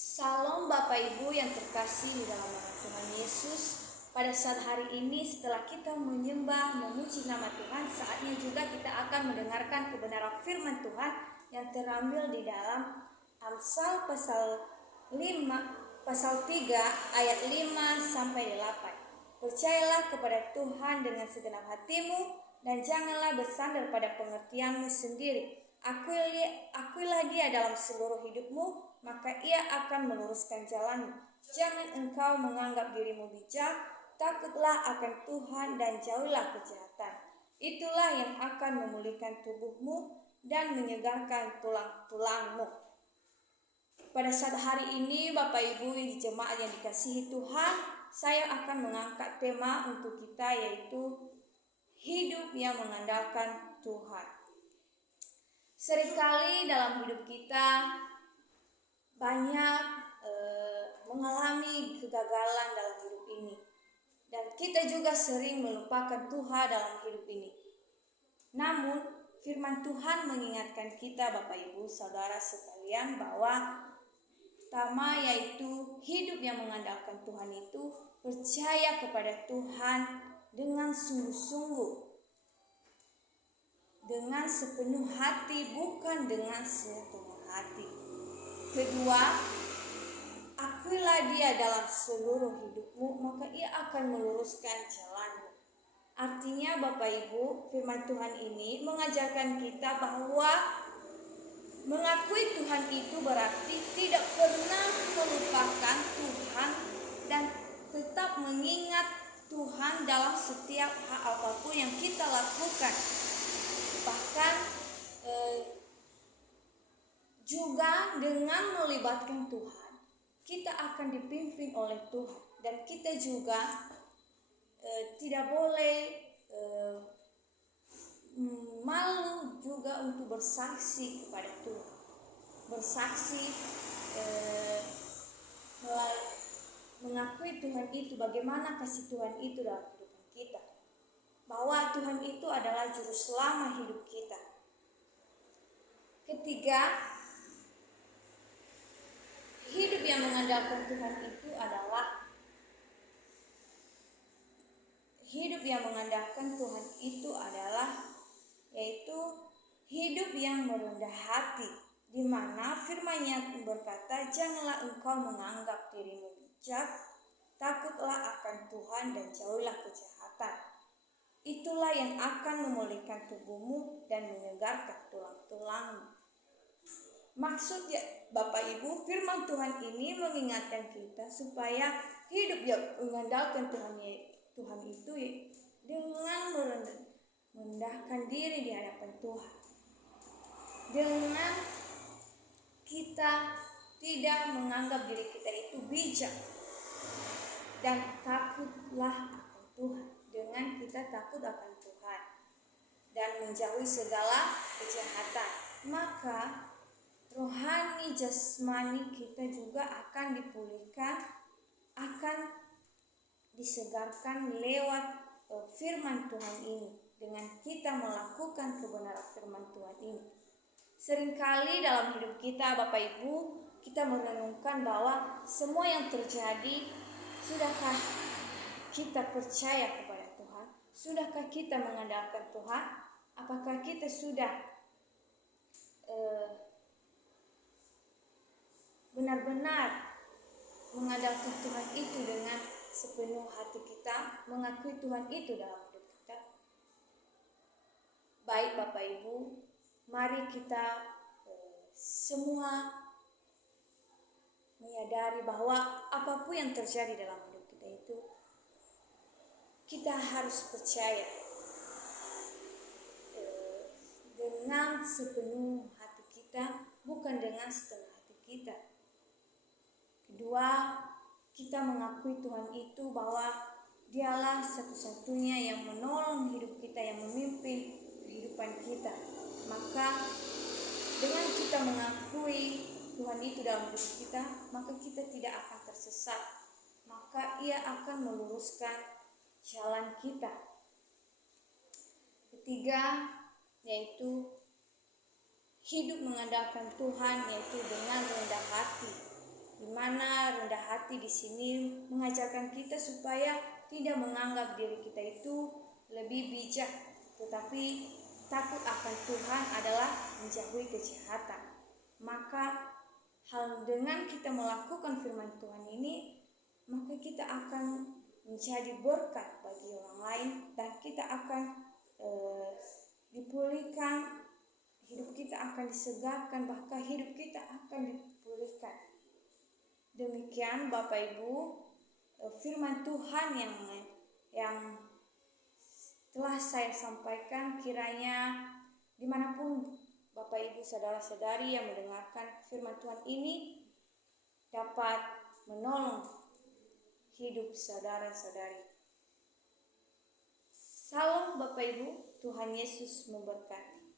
Salam Bapak Ibu yang terkasih di dalam nama Tuhan Yesus. Pada saat hari ini setelah kita menyembah, memuji nama Tuhan, saatnya juga kita akan mendengarkan kebenaran firman Tuhan yang terambil di dalam Amsal pasal 3 ayat 5 sampai 8. Percayalah kepada Tuhan dengan segenap hatimu dan janganlah bersandar pada pengertianmu sendiri. Akuilah Dia dalam seluruh hidupmu, maka Ia akan meluruskan jalanmu. Jangan engkau menganggap dirimu bijak, takutlah akan Tuhan dan jauhilah kejahatan. Itulah yang akan memulihkan tubuhmu dan menyegarkan tulang-tulangmu. Pada saat hari ini Bapak Ibu jemaat yang dikasihi Tuhan, saya akan mengangkat tema untuk kita, yaitu hidup yang mengandalkan Tuhan. Seringkali dalam hidup kita banyak mengalami kegagalan dalam hidup ini, dan kita juga sering melupakan Tuhan dalam hidup ini. Namun firman Tuhan mengingatkan kita Bapak Ibu saudara sekalian bahwa pertama yaitu hidup yang mengandalkan Tuhan itu percaya kepada Tuhan dengan sungguh-sungguh, dengan sepenuh hati, bukan dengan setengah hati. Kedua, akuilah Dia dalam seluruh hidupmu, maka Ia akan meluruskan jalanmu. Artinya Bapak Ibu, firman Tuhan ini mengajarkan kita bahwa mengakui Tuhan itu berarti tidak pernah melupakan Tuhan dan tetap mengingat Tuhan dalam setiap hal apapun yang kita lakukan. Bahkan juga dengan melibatkan Tuhan, kita akan dipimpin oleh Tuhan, dan kita juga tidak boleh malu juga untuk bersaksi kepada Tuhan. Bersaksi mengakui Tuhan itu, bagaimana kasih Tuhan itu dalam kehidupan kita, bahwa Tuhan itu adalah juru selamat hidup kita. Ketiga, hidup yang mengandalkan Tuhan itu adalah yaitu hidup yang merendah hati, di mana firman-Nya berkata, janganlah engkau menganggap dirimu bijak, takutlah akan Tuhan dan jauhilah kejahatan. Itulah yang akan memulihkan tubuhmu dan menyegarkan tulang-tulangmu. Maksudnya Bapak Ibu, firman Tuhan ini mengingatkan kita supaya hidup yang mengandalkan Tuhan itu dengan merendahkan diri di hadapan Tuhan, dengan kita tidak menganggap diri kita itu bijak, dan takutlah akan Tuhan, dengan kita takut akan Tuhan dan menjauhi segala kejahatan, maka rohani jasmani kita juga akan dipulihkan, akan disegarkan lewat firman Tuhan ini, dengan kita melakukan kebenaran firman Tuhan ini. Seringkali dalam hidup kita Bapak Ibu, kita merenungkan bahwa semua yang terjadi, sudahkah kita percaya kepada Tuhan? Sudahkah kita mengandalkan Tuhan? Apakah kita sudah benar-benar mengandalkan Tuhan itu dengan sepenuh hati kita, mengakui Tuhan itu dalam hidup kita? Baik Bapak Ibu, mari kita semua menyadari bahwa apapun yang terjadi dalam hidup kita itu, kita harus percaya dengan sepenuh hati kita, bukan dengan setengah hati kita. Kedua, kita mengakui Tuhan itu bahwa Dialah satu-satunya yang menolong hidup kita, yang memimpin kehidupan kita. Maka dengan kita mengakui Tuhan itu dalam hidup kita, maka kita tidak akan tersesat, maka Ia akan meluruskan jalan kita. Ketiga, yaitu hidup mengandalkan Tuhan, yaitu dengan rendah hati, di bagaimana rendah hati di sini mengajarkan kita supaya tidak menganggap diri kita itu lebih bijak, tetapi takut akan Tuhan adalah menjauhi kejahatan. Maka hal dengan kita melakukan firman Tuhan ini, maka kita akan menjadi berkat bagi orang lain dan kita akan dipulihkan, hidup kita akan disegarkan, bahkan hidup kita akan dipulihkan. Demikian Bapak Ibu firman Tuhan yang telah saya sampaikan, kiranya dimanapun Bapak Ibu saudara-saudari yang mendengarkan firman Tuhan ini dapat menolong hidup saudara-saudari. Salam Bapak Ibu, Tuhan Yesus memberkati.